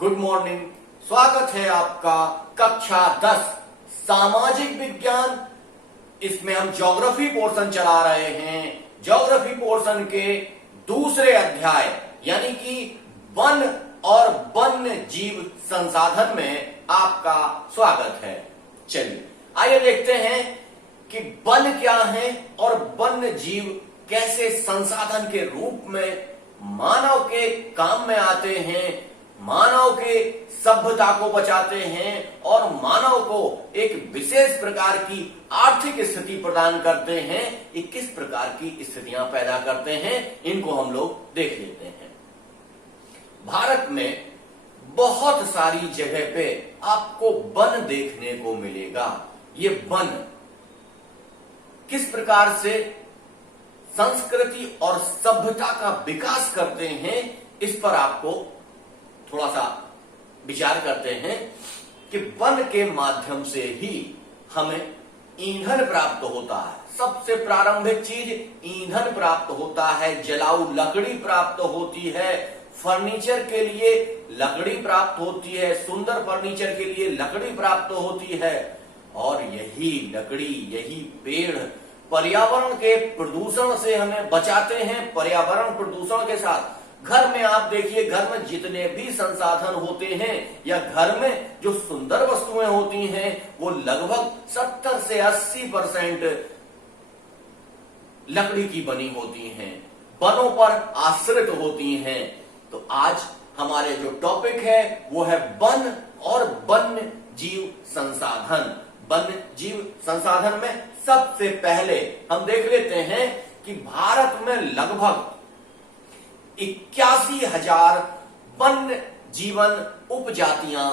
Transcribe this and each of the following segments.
Good morning. स्वागत है आपका कक्षा 10 सामाजिक विज्ञान। इसमें हम ज्योग्राफी पोर्शन चला रहे हैं। ज्योग्राफी पोर्शन के दूसरे अध्याय यानी कि वन और वन्य जीव संसाधन में आपका स्वागत है। चलिए आइए देखते हैं कि वन क्या है और वन्य जीव कैसे संसाधन के रूप में मानव के काम में आते हैं, मानव के सभ्यता को बचाते हैं और मानव को एक विशेष प्रकार की आर्थिक स्थिति प्रदान करते हैं। ये किस प्रकार की स्थितियां पैदा करते हैं, इनको हम लोग देख लेते हैं। भारत में बहुत सारी जगह पे आपको वन देखने को मिलेगा। ये वन किस प्रकार से संस्कृति और सभ्यता का विकास करते हैं, इस पर आपको थोड़ा सा विचार करते हैं कि वन के माध्यम से ही हमें ईंधन प्राप्त होता है। सबसे प्रारंभिक चीज ईंधन प्राप्त होता है, जलाऊ लकड़ी प्राप्त होती है, फर्नीचर के लिए लकड़ी प्राप्त होती है, सुंदर फर्नीचर के लिए लकड़ी प्राप्त होती है। और यही लकड़ी, यही पेड़ पर्यावरण के प्रदूषण से हमें बचाते हैं। पर्यावरण प्रदूषण के साथ घर में आप देखिए, घर में जितने भी संसाधन होते हैं या घर में जो सुंदर वस्तुएं होती हैं वो लगभग 70 से 80% लकड़ी की बनी होती हैं, वनों पर आश्रित होती हैं। तो आज हमारे जो टॉपिक है वो है वन और वन्य जीव संसाधन। वन्य जीव संसाधन में सबसे पहले हम देख लेते हैं कि भारत में लगभग 81,000 वन्य जीवन उपजातियां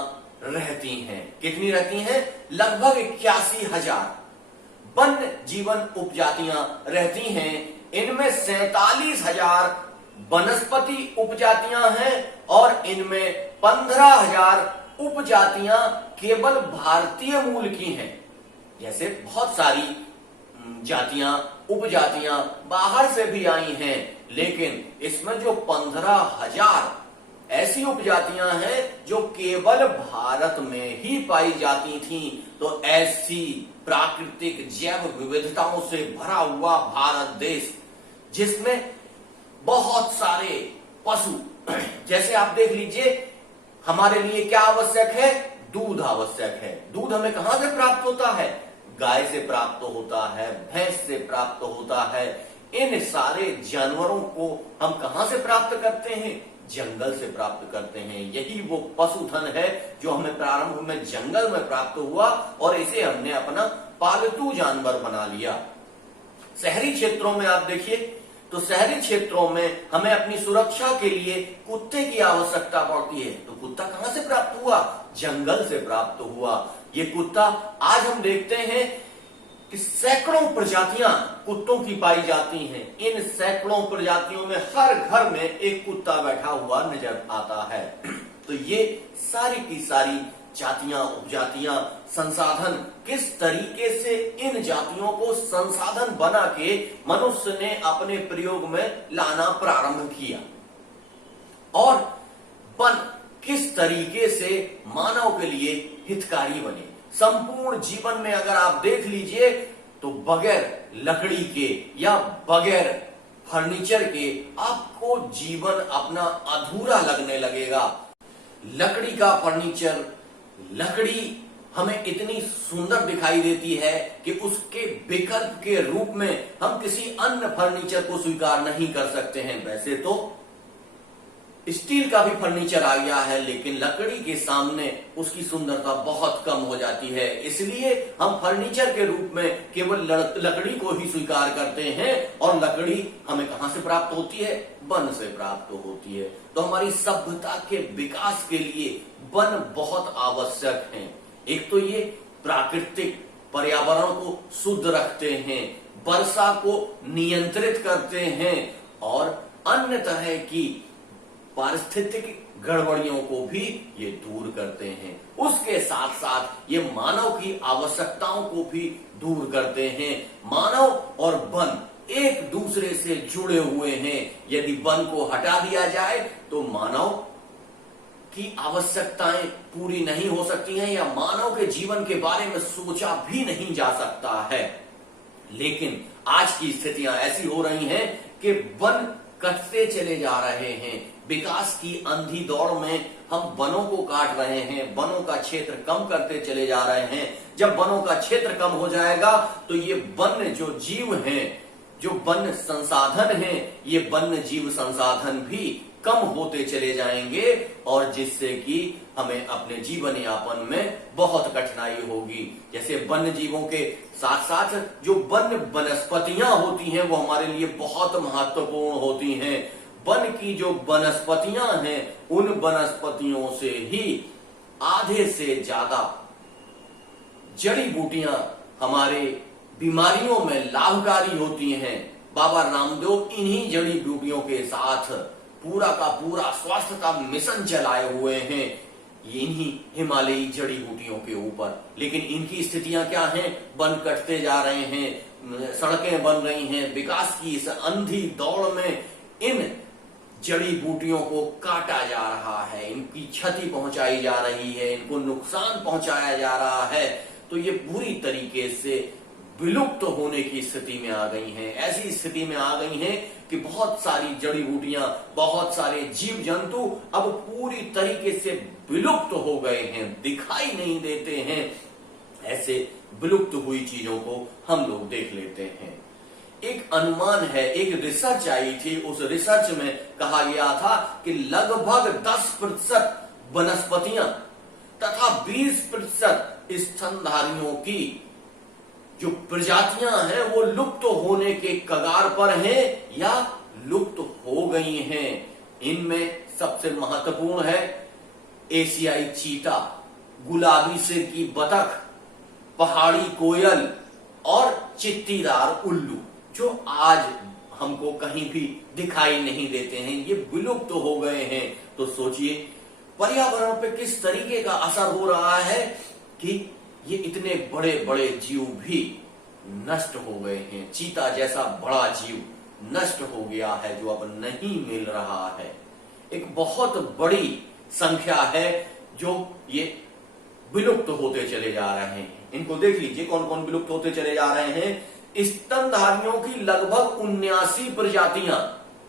रहती हैं। कितनी रहती हैं? लगभग 81,000 वन्य जीवन उपजातियां रहती हैं। इनमें 47,000 वनस्पति उपजातियां हैं और इनमें 15,000 उपजातियां केवल भारतीय मूल की हैं। जैसे बहुत सारी जातियां, उपजातियां बाहर से भी आई हैं, लेकिन इसमें जो 15,000 ऐसी उपजातियां हैं जो केवल भारत में ही पाई जाती थीं। तो ऐसी प्राकृतिक जैव विविधताओं से भरा हुआ भारत देश, जिसमें बहुत सारे पशु, जैसे आप देख लीजिए, हमारे लिए क्या आवश्यक है? दूध आवश्यक है। दूध हमें कहां से प्राप्त होता है? गाय से प्राप्त होता है, भैंस से प्राप्त होता है। इन सारे जानवरों को हम कहां से प्राप्त करते हैं? जंगल से प्राप्त करते हैं। यही वो पशुधन है जो हमें प्रारंभ में जंगल में प्राप्त हुआ और इसे हमने अपना पालतू जानवर बना लिया। शहरी क्षेत्रों में आप देखिए, तो शहरी क्षेत्रों में हमें अपनी सुरक्षा के लिए कुत्ते की आवश्यकता पड़ती है। तो कुत्ता कहां से प्राप्त हुआ? जंगल से प्राप्त हुआ। ये कुत्ता आज हम देखते हैं कि सैकड़ों प्रजातियां कुत्तों की पाई जाती हैं। इन सैकड़ों प्रजातियों में हर घर में एक कुत्ता बैठा हुआ नजर आता है। तो ये सारी की सारी जातियां, उपजातियां, संसाधन किस तरीके से इन जातियों को संसाधन बना के मनुष्य ने अपने प्रयोग में लाना प्रारंभ किया, और वन किस तरीके से मानव के लिए हितकारी बने। संपूर्ण जीवन में अगर आप देख लीजिए तो बगैर लकड़ी के या बगैर फर्नीचर के आपको जीवन अपना अधूरा लगने लगेगा। लकड़ी का फर्नीचर, लकड़ी हमें इतनी सुंदर दिखाई देती है कि उसके विकल्प के रूप में हम किसी अन्य फर्नीचर को स्वीकार नहीं कर सकते हैं। वैसे तो स्टील का भी फर्नीचर आ गया है, लेकिन लकड़ी के सामने उसकी सुंदरता बहुत कम हो जाती है। इसलिए हम फर्नीचर के रूप में केवल लकड़ी को ही स्वीकार करते हैं। और लकड़ी हमें कहां से प्राप्त होती है? वन से प्राप्त होती है। तो हमारी सभ्यता के विकास के लिए वन बहुत आवश्यक है। एक तो ये प्राकृतिक पर्यावरण को शुद्ध रखते हैं, वर्षा को नियंत्रित करते हैं और अन्य तरह की पारिस्थितिक गड़बड़ियों को भी ये दूर करते हैं। उसके साथ साथ ये मानव की आवश्यकताओं को भी दूर करते हैं। मानव और वन एक दूसरे से जुड़े हुए हैं। यदि वन को हटा दिया जाए तो मानव की आवश्यकताएं पूरी नहीं हो सकती हैं या मानव के जीवन के बारे में सोचा भी नहीं जा सकता है। लेकिन आज की स्थितियां ऐसी हो रही हैं कि वन कटते चले जा रहे हैं। विकास की अंधी दौड़ में हम वनों को काट रहे हैं, वनों का क्षेत्र कम करते चले जा रहे हैं। जब वनों का क्षेत्र कम हो जाएगा तो ये वन्य जो जीव हैं, जो वन्य संसाधन हैं, ये वन्य जीव संसाधन भी कम होते चले जाएंगे और जिससे कि हमें अपने जीवन यापन में बहुत कठिनाई होगी। जैसे वन्य जीवों के साथ साथ जो वन्य वनस्पतियां होती हैं वो हमारे लिए बहुत महत्वपूर्ण होती हैं। वन की जो वनस्पतियां हैं उन वनस्पतियों से ही आधे से ज्यादा जड़ी बूटियां हमारे बीमारियों में लाभकारी होती हैं। बाबा रामदेव इन्हीं जड़ी बूटियों के साथ पूरा का पूरा स्वास्थ्य का मिशन चलाए हुए हैं, इन्हीं हिमालयी जड़ी बूटियों के ऊपर। लेकिन इनकी स्थितियां क्या हैं? वन कटते जा रहे हैं, सड़कें बन रही हैं। विकास की इस अंधी दौड़ में इन जड़ी बूटियों को काटा जा रहा है, इनकी क्षति पहुंचाई जा रही है, इनको नुकसान पहुंचाया जा रहा है। तो ये पूरी तरीके से विलुप्त होने की स्थिति में आ गई हैं। ऐसी स्थिति में आ गई हैं कि बहुत सारी जड़ी बूटियां, बहुत सारे जीव जंतु अब पूरी तरीके से विलुप्त हो गए हैं, दिखाई नहीं देते हैं। ऐसे विलुप्त हुई चीजों को हम लोग देख लेते हैं। एक अनुमान है, एक रिसर्च आई थी, उस रिसर्च में कहा गया था कि लगभग 10% वनस्पतियां तथा 20% स्तनधारियों की जो प्रजातियां हैं वो लुप्त होने के कगार पर हैं या लुप्त हो गई हैं। इनमें सबसे महत्वपूर्ण है एशियाई चीता, गुलाबी सिर की बतख, पहाड़ी कोयल और चित्तीदार उल्लू, जो आज हमको कहीं भी दिखाई नहीं देते हैं, ये विलुप्त हो गए हैं। तो सोचिए पर्यावरण पे किस तरीके का असर हो रहा है कि ये इतने बड़े बड़े जीव भी नष्ट हो गए हैं। चीता जैसा बड़ा जीव नष्ट हो गया है जो अब नहीं मिल रहा है। एक बहुत बड़ी संख्या है जो ये विलुप्त होते चले जा रहे हैं। इनको देख लीजिए कौन कौन विलुप्त होते चले जा रहे हैं। स्तनधारियों की लगभग 79 प्रजातियां,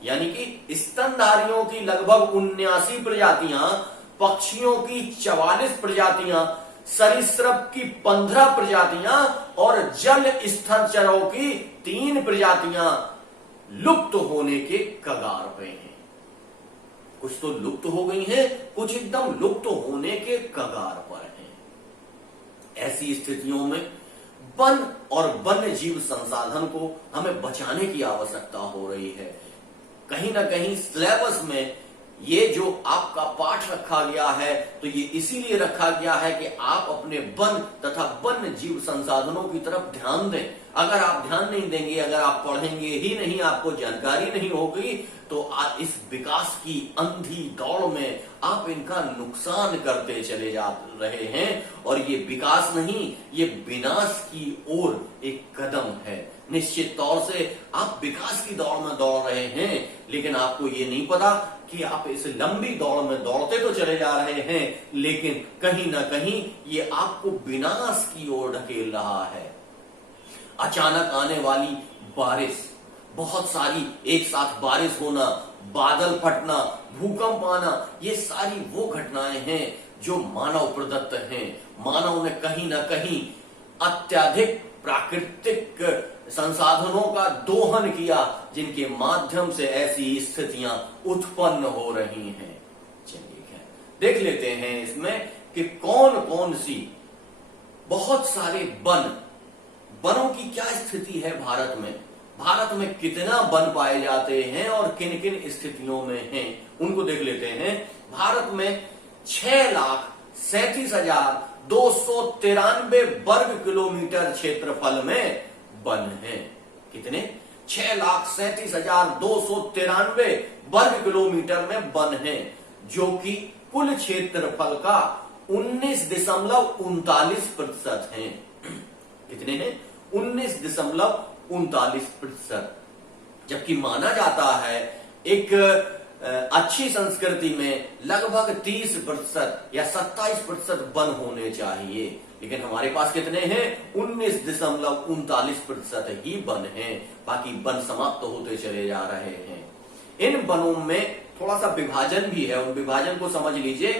यानी कि स्तनधारियों की लगभग 79 प्रजातियां, पक्षियों की 44 प्रजातियां, सरीसृप की 15 प्रजातियां और जल स्थलचरों की 3 प्रजातियां लुप्त होने के कगार पे हैं। कुछ तो लुप्त हो गई हैं, कुछ एकदम लुप्त होने के कगार पर हैं। ऐसी स्थितियों में वन और वन्य जीव संसाधन को हमें बचाने की आवश्यकता हो रही है। कहीं ना कहीं सिलेबस में ये जो आपका पाठ रखा गया है तो ये इसीलिए रखा गया है कि आप अपने वन तथा वन्य जीव संसाधनों की तरफ ध्यान दें। अगर आप ध्यान नहीं देंगे, अगर आप पढ़ेंगे ही नहीं, आपको जानकारी नहीं होगी, तो इस विकास की अंधी दौड़ में आप इनका नुकसान करते चले जा रहे हैं और ये विकास नहीं, ये विनाश की ओर एक कदम है। निश्चित तौर से आप विकास की दौड़ में दौड़ रहे हैं, लेकिन आपको ये नहीं पता कि आप इस लंबी दौड़ में दौड़ते तो चले जा रहे हैं, लेकिन कहीं ना कहीं ये आपको विनाश की ओर ढकेल रहा है। अचानक आने वाली बारिश, बहुत सारी एक साथ बारिश होना, बादल फटना, भूकंप आना, ये सारी वो घटनाएं हैं जो मानव प्रदत्त हैं। मानव ने कहीं ना कहीं अत्यधिक प्राकृतिक संसाधनों का दोहन किया, जिनके माध्यम से ऐसी स्थितियां उत्पन्न हो रही हैं। चलिए देख लेते हैं इसमें कि कौन कौन सी बहुत सारे वनों की क्या स्थिति है भारत में। भारत में कितना वन पाए जाते हैं और किन किन स्थितियों में हैं, उनको देख लेते हैं। भारत में 6,37,293 वर्ग किलोमीटर क्षेत्रफल में वन है। कितने? 6,37,293 वर्ग किलोमीटर में वन है, जो कि कुल क्षेत्रफल का 19.39% है। कितने हैं? 19.39%। जबकि माना जाता है एक अच्छी संस्कृति में लगभग 30% या 27% वन होने चाहिए, लेकिन हमारे पास कितने हैं? 19.39% ही वन हैं। बाकी वन समाप्त होते चले जा रहे हैं। इन वनों में थोड़ा सा विभाजन भी है, उन विभाजन को समझ लीजिए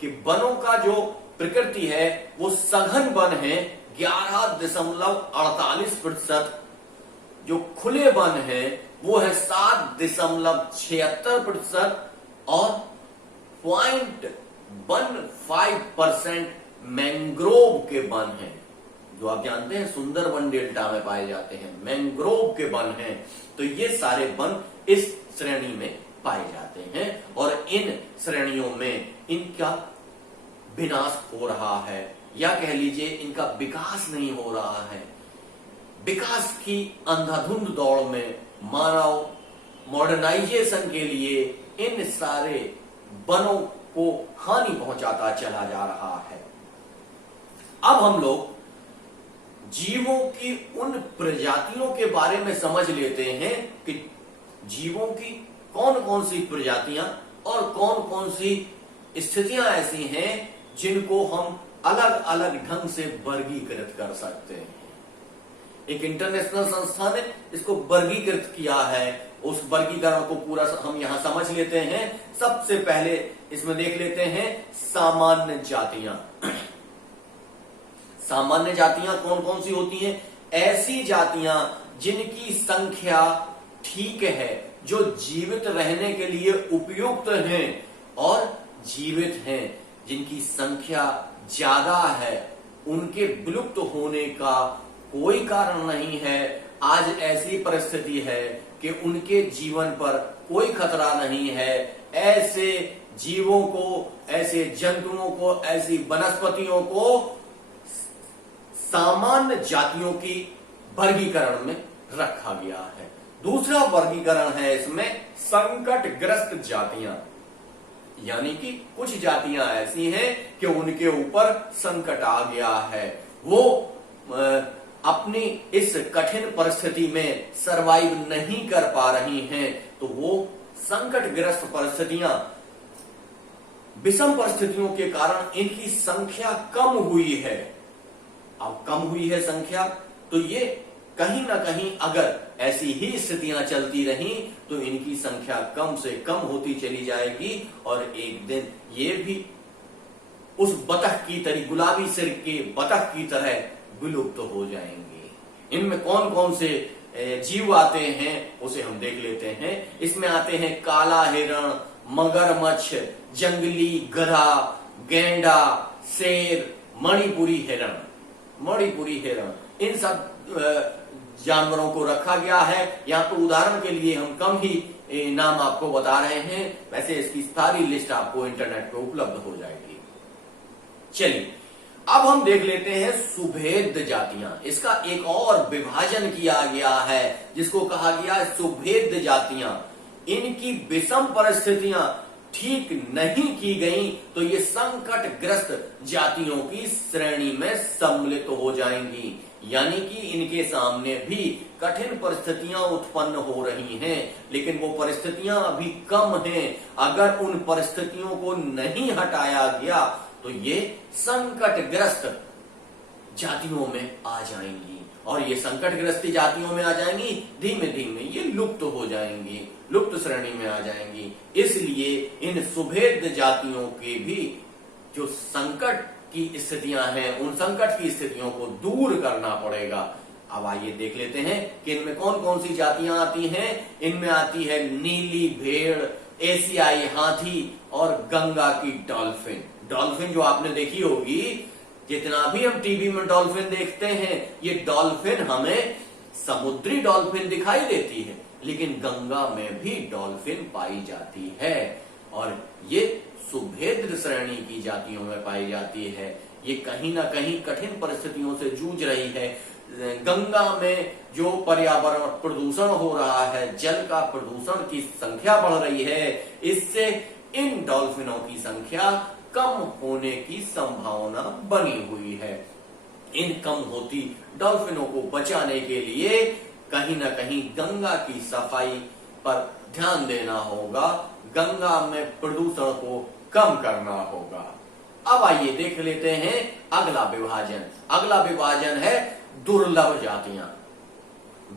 कि वनों का जो प्रकृति है वो सघन वन है 11.48%, जो खुले वन है वो है 7.76% और 0.15% मैंग्रोव के वन हैं, जो आप जानते हैं सुंदरवन डेल्टा में पाए जाते हैं, मैंग्रोव के वन हैं। तो ये सारे वन इस श्रेणी में पाए जाते हैं और इन श्रेणियों में इनका विनाश हो रहा है, या कह लीजिए इनका विकास नहीं हो रहा है। विकास की अंधाधुंध दौड़ में मानव मॉडर्नाइजेशन के लिए इन सारे वनों को हानि पहुंचाता चला जा रहा है। अब हम लोग जीवों की उन प्रजातियों के बारे में समझ लेते हैं कि जीवों की कौन कौन सी प्रजातियां और कौन कौन सी स्थितियां ऐसी हैं जिनको हम अलग अलग ढंग से वर्गीकृत कर सकते हैं। एक इंटरनेशनल संस्था ने इसको वर्गीकृत किया है, उस वर्गीकरण को पूरा हम यहां समझ लेते हैं। सबसे पहले इसमें देख लेते हैं सामान्य जातियां। सामान्य जातियां कौन कौन सी होती हैं? ऐसी जातियां जिनकी संख्या ठीक है, जो जीवित रहने के लिए उपयुक्त हैं और जीवित हैं, जिनकी संख्या ज्यादा है, उनके विलुप्त होने का कोई कारण नहीं है। आज ऐसी परिस्थिति है कि उनके जीवन पर कोई खतरा नहीं है। ऐसे जीवों को, ऐसे जंतुओं को, ऐसी वनस्पतियों को सामान्य जातियों की वर्गीकरण में रखा गया है। दूसरा वर्गीकरण है इसमें संकटग्रस्त जातियां, यानी कि कुछ जातियां ऐसी हैं कि उनके ऊपर संकट आ गया है, वो अपनी इस कठिन परिस्थिति में सरवाइव नहीं कर पा रही हैं, तो वो संकटग्रस्त परिस्थितियां, विषम परिस्थितियों के कारण इनकी संख्या कम हुई है। अब कम हुई है संख्या, तो ये कहीं ना कहीं अगर ऐसी ही स्थितियां चलती रहीं तो इनकी संख्या कम से कम होती चली जाएगी और एक दिन ये भी उस बतख की तरह, गुलाबी सिर के बतख की तरह विलुप्त हो जाएंगे। इनमें कौन कौन से जीव आते हैं उसे हम देख लेते हैं। इसमें आते हैं काला हिरण, मगरमच्छ, जंगली गधा, गेंडा, शेर, मणिपुरी हिरण। मणिपुरी हिरण, इन सब जानवरों को रखा गया है। यहाँ तो उदाहरण के लिए हम कम ही नाम आपको बता रहे हैं, वैसे इसकी सारी लिस्ट आपको इंटरनेट पे उपलब्ध हो जाएगी। चलिए अब हम देख लेते हैं सुभेद जातियां। इसका एक और विभाजन किया गया है जिसको कहा गया है सुभेद जातियां। इनकी विषम परिस्थितियां ठीक नहीं की गई तो ये संकटग्रस्त जातियों की श्रेणी में सम्मिलित हो जाएंगी, यानी कि इनके सामने भी कठिन परिस्थितियां उत्पन्न हो रही हैं, लेकिन वो परिस्थितियां अभी कम हैं। अगर उन परिस्थितियों को नहीं हटाया गया तो ये संकटग्रस्त जातियों में आ जाएंगी, और ये संकटग्रस्त जातियों में आ जाएंगी, धीमे धीमे ये लुप्त हो जाएंगी, लुप्त श्रेणी में आ जाएंगी। इसलिए इन सुभेद जातियों के भी जो संकट की स्थितियां हैं, उन संकट की स्थितियों को दूर करना पड़ेगा। अब आइए देख लेते हैं कि इनमें कौन कौन सी जातियां आती हैं। इनमें आती है नीली भेड़, एशियाई हाथी और गंगा की डॉल्फिन। डॉल्फिन जो आपने देखी होगी, जितना भी हम टीवी में डॉल्फिन देखते हैं, ये डॉल्फिन हमें समुद्री डॉल्फिन दिखाई देती है, लेकिन गंगा में भी डॉल्फिन पाई जाती है और ये सुभेद श्रेणी की जातियों में पाई जाती है। ये कहीं ना कहीं कठिन परिस्थितियों से जूझ रही है। गंगा में जो पर्यावरण प्रदूषण हो रहा है, जल का प्रदूषण की संख्या बढ़ रही है, इससे इन डॉल्फिनों की संख्या कम होने की संभावना बनी हुई है। इन कम होती डॉल्फिनों को बचाने के लिए कहीं ना कहीं गंगा की सफाई पर ध्यान देना होगा। गंगा में प्रदूषण को कम करना होगा। अब आइए देख लेते हैं अगला विभाजन। अगला विभाजन है दुर्लभ जातियां।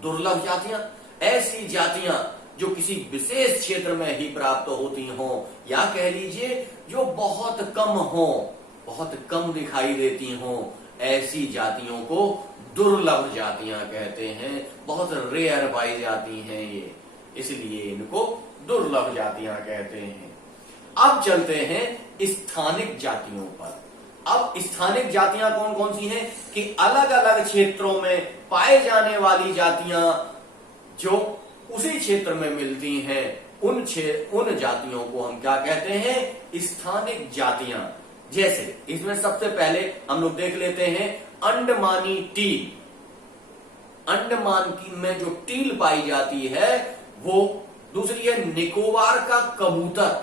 दुर्लभ जातियां ऐसी जातियां जो किसी विशेष क्षेत्र में ही प्राप्त होती हों, या कह लीजिए जो बहुत कम हो, बहुत कम दिखाई देती हों, ऐसी जातियों को दुर्लभ जातियां कहते हैं। बहुत रेयर पाई जाती हैं ये, इसलिए इनको दुर्लभ जातियां कहते हैं। अब चलते हैं स्थानिक जातियों पर। अब स्थानिक जातियां कौन कौन सी हैं कि अलग अलग क्षेत्रों में पाए जाने वाली जातियां जो उसी क्षेत्र में मिलती हैं, उन जातियों को हम क्या कहते हैं? स्थानिक जातियां। जैसे इसमें सबसे पहले हम लोग देख लेते हैं अंडमानी टील। अंडमान की में जो टील पाई जाती है वो। दूसरी है निकोबार का कबूतर।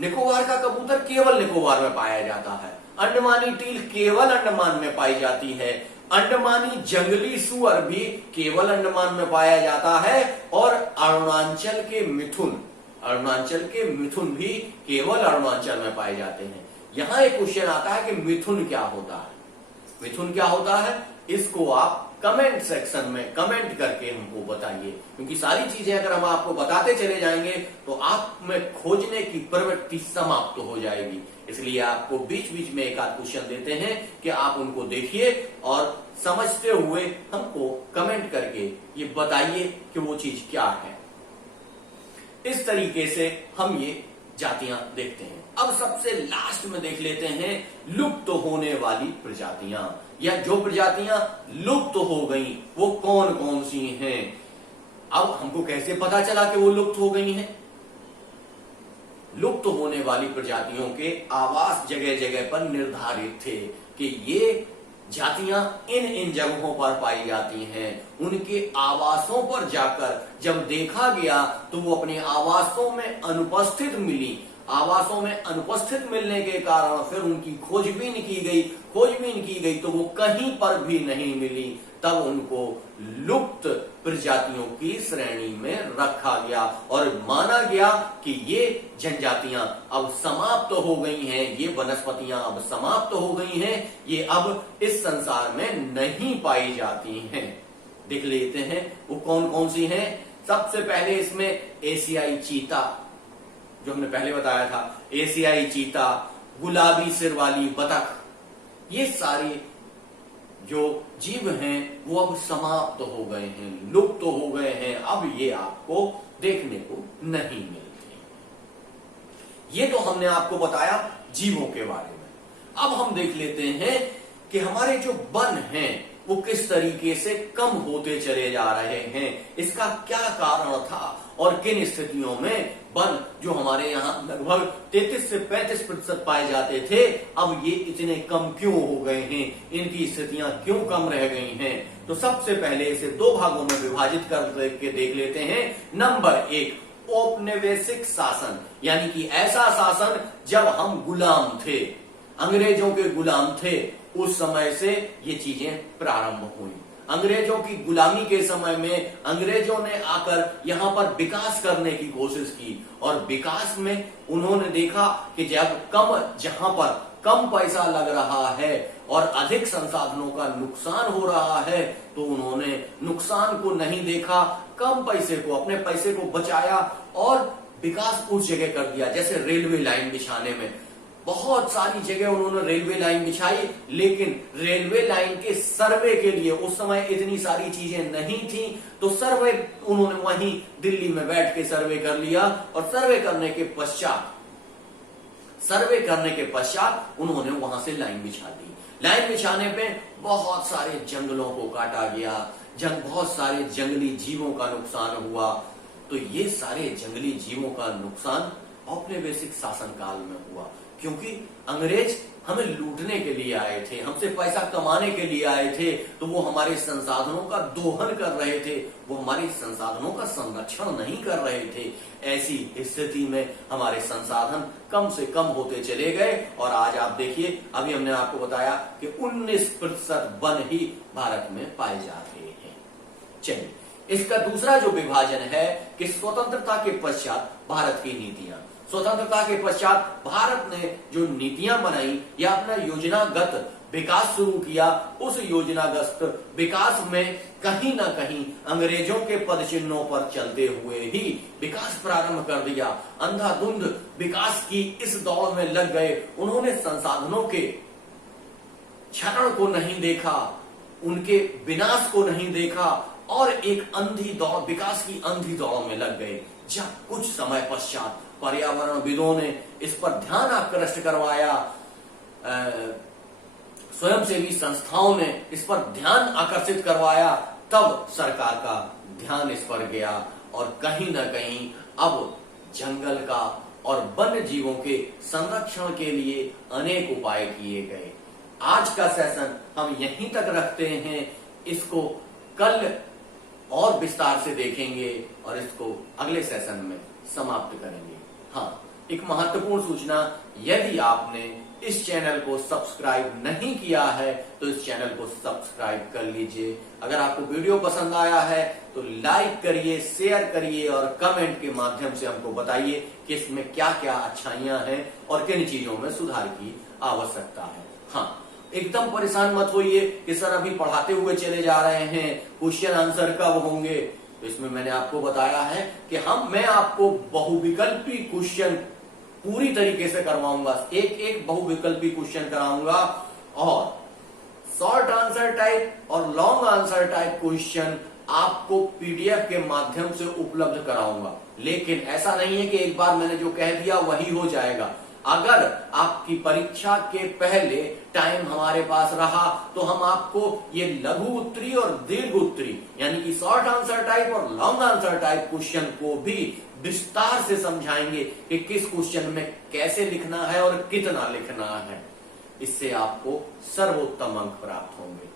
निकोबार का कबूतर केवल निकोबार में पाया जाता है। अंडमानी टील केवल अंडमान में पाई जाती है। अंडमानी जंगली सुअर भी केवल अंडमान में पाया जाता है। और अरुणाचल के मिथुन भी केवल अरुणाचल में पाए जाते हैं। यहां एक क्वेश्चन आता है कि मिथुन क्या होता है? मिथुन क्या होता है, इसको आप कमेंट सेक्शन में कमेंट करके हमको बताइए, क्योंकि सारी चीजें अगर हम आपको बताते चले जाएंगे तो आप में खोजने की प्रवृत्ति समाप्त हो जाएगी। इसलिए आपको बीच बीच में एक आध क्वेश्चन देते हैं कि आप उनको देखिए और समझते हुए हमको कमेंट करके ये बताइए कि वो चीज क्या है। इस तरीके से हम ये जातियां देखते हैं। अब सबसे लास्ट में देख लेते हैं लुप्त होने वाली प्रजातियां, या जो प्रजातियां लुप्त हो गई वो कौन कौन सी हैं। अब हमको कैसे पता चला कि वो लुप्त हो गई हैं? लुप्त होने वाली प्रजातियों के आवास जगह जगह पर निर्धारित थे कि ये जातियां इन इन जगहों पर पाई जाती हैं। उनके आवासों पर जाकर जब देखा गया तो वो अपने आवासों में अनुपस्थित मिली। आवासों में अनुपस्थित मिलने के कारण फिर उनकी खोजबीन की गई तो वो कहीं पर भी नहीं मिली। तब उनको लुप्त प्रजातियों की श्रेणी में रखा गया और माना गया कि ये जनजातियां अब समाप्त हो गई हैं, ये वनस्पतियां अब समाप्त हो गई हैं, ये अब इस संसार में नहीं पाई जाती हैं। देख लेते हैं वो कौन कौन सी हैं। सबसे पहले इसमें एशियाई चीता, जो हमने पहले बताया था, एशियाई चीता, गुलाबी सिर वाली बतख, ये सारे जो जीव हैं वो अब समाप्त हो गए हैं, लुप्त हो गए हैं। अब ये आपको देखने को नहीं मिलते। ये तो हमने आपको बताया जीवों के बारे में। अब हम देख लेते हैं कि हमारे जो वन हैं वो किस तरीके से कम होते चले जा रहे हैं, इसका क्या कारण था और किन स्थितियों में वन जो हमारे यहाँ लगभग 33 से 35% पाए जाते थे, अब ये इतने कम क्यों हो गए हैं, इनकी स्थितियां क्यों कम रह गई हैं। तो सबसे पहले इसे दो भागों में विभाजित करके देख लेते हैं। नंबर 1, औपनिवेशिक शासन, यानी कि ऐसा शासन जब हम गुलाम थे, अंग्रेजों के गुलाम थे, उस समय से ये चीजें प्रारंभ हुई। अंग्रेजों की गुलामी के समय में अंग्रेजों ने आकर यहाँ पर विकास करने की कोशिश की और विकास में उन्होंने देखा कि जहां पर कम पैसा लग रहा है और अधिक संसाधनों का नुकसान हो रहा है, तो उन्होंने नुकसान को नहीं देखा, कम पैसे को, अपने पैसे को बचाया और विकास उस जगह कर दिया। जैसे रेलवे लाइन बिछाने में बहुत सारी जगह उन्होंने रेलवे लाइन बिछाई, लेकिन रेलवे लाइन के सर्वे के लिए उस समय इतनी सारी चीजें नहीं थी, तो सर्वे उन्होंने वहीं दिल्ली में बैठ के सर्वे कर लिया और सर्वे करने के पश्चात उन्होंने वहां से लाइन बिछा दी। लाइन बिछाने पे बहुत सारे जंगलों को काटा गया, बहुत सारे जंगली जीवों का नुकसान हुआ। तो ये सारे जंगली जीवों का नुकसान औपनिवेशिक शासन काल में हुआ, क्योंकि अंग्रेज हमें लूटने के लिए आए थे, हमसे पैसा कमाने के लिए आए थे, तो वो हमारे संसाधनों का दोहन कर रहे थे, वो हमारे संसाधनों का संरक्षण नहीं कर रहे थे। ऐसी स्थिति में हमारे संसाधन कम से कम होते चले गए और आज आप देखिए, अभी हमने आपको बताया कि 19% वन ही भारत में पाए जा रहे हैं। चलिए, इसका दूसरा जो विभाजन है कि स्वतंत्रता के पश्चात भारत की नीतियां। स्वतंत्रता के पश्चात भारत ने जो नीतियां बनाई या अपना योजनागत विकास शुरू किया, उस योजनागत विकास में कहीं ना कहीं अंग्रेजों के पद चिन्हों पर चलते हुए ही विकास प्रारंभ कर दिया। अंधाधुंध विकास की इस दौड़ में लग गए। उन्होंने संसाधनों के क्षरण को नहीं देखा, उनके विनाश को नहीं देखा और एक अंधी दौड़, विकास की अंधी दौड़ में लग गए। जब कुछ समय पश्चात पर्यावरणविदों ने इस पर ध्यान आकृष्ट करवाया, स्वयंसेवी संस्थाओं ने इस पर ध्यान आकर्षित करवाया, तब सरकार का ध्यान इस पर गया और कहीं ना कहीं अब जंगल का और वन्य जीवों के संरक्षण के लिए अनेक उपाय किए गए। आज का सेशन हम यहीं तक रखते हैं, इसको कल और विस्तार से देखेंगे और इसको अगले सेशन में समाप्त करेंगे। हाँ, एक महत्वपूर्ण सूचना, यदि आपने इस चैनल को सब्सक्राइब नहीं किया है तो इस चैनल को सब्सक्राइब कर लीजिए। अगर आपको वीडियो पसंद आया है तो लाइक करिए, शेयर करिए और कमेंट के माध्यम से हमको बताइए कि इसमें क्या क्या अच्छाइयां हैं और किन चीजों में सुधार की आवश्यकता है। हाँ, एकदम परेशान मत होइए कि सर अभी पढ़ाते हुए चले जा रहे हैं, क्वेश्चन आंसर कब होंगे। तो इसमें मैंने आपको बताया है कि मैं आपको बहुविकल्पी क्वेश्चन पूरी तरीके से करवाऊंगा, एक एक बहुविकल्पी क्वेश्चन कराऊंगा और शॉर्ट आंसर टाइप और लॉन्ग आंसर टाइप क्वेश्चन आपको पीडीएफ के माध्यम से उपलब्ध कराऊंगा। लेकिन ऐसा नहीं है कि एक बार मैंने जो कह दिया वही हो जाएगा। अगर आपकी परीक्षा के पहले टाइम हमारे पास रहा तो हम आपको ये लघु उत्तरी और दीर्घ उत्तरी यानी कि शॉर्ट आंसर टाइप और लॉन्ग आंसर टाइप क्वेश्चन को भी विस्तार से समझाएंगे कि किस क्वेश्चन में कैसे लिखना है और कितना लिखना है। इससे आपको सर्वोत्तम अंक प्राप्त होंगे।